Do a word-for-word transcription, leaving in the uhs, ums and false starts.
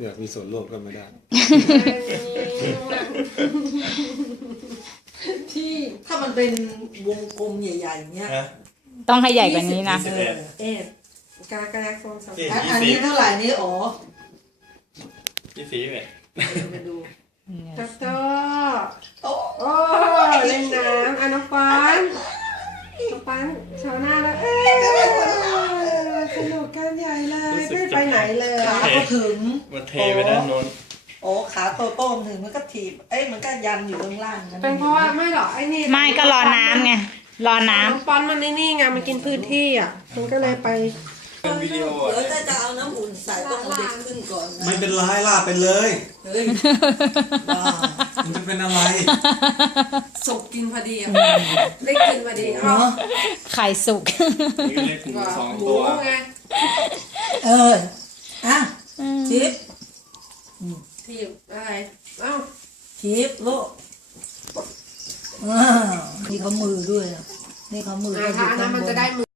อยากมีส่วนร่วมก็ไม่ได้ที่ถ้ามันเป็นวงกลมใหญ่ๆเนี้ยต้องให้ใหญ่กว่านี้นะเออเอ็ดกากระแลกโฟนสามอันอันนี้เท่าไหร่นี่อ๋อยี่สิบเอ็ดมาดูตักโตโอ้โอ้เล่นน้ำอ่ะน้องปันน้องปันโชว์หน้าแล้วเอ้ยสนุกกันใหญ่เลยไม่ไปไหนเลยขาก็ถึงมันเทไปด้านโน้นโอ้ขาโตโต้มถึงมันก็ถีบเอ้ยมันก็ยันอยู่ข้างล่างนั่นเป็นเพราะว่าไม่หรอกไอ้นี่ไม่ก็รอน้ำไงรอน้น้องปันมันนี่นี่ไงมันกินพื้นที่อ่ะมันก็เลยไปเป็นวิดีโอเดี๋ยวถ้าจะเอาน้ำอุ่นใส่ต้องเอาเด็กขึ้นก่อนนะไม่เป็นไรลาดไปเลยเฮ้ยบ้ามันจะเป็นอะไรสุกกินพอดีอ่ะเล็กกินพอดีเอาเนาะำไข่สุกนี่เล็กหมูสองหมูตัวไงเอออ่ะชิปทีบอะไรเอ้าชิปลูกอ่านี่เขามือด้วยนะนี่เขามืออ่าก็อถ้ายู่อันนั้ข้าน งบมันจะนได้มือ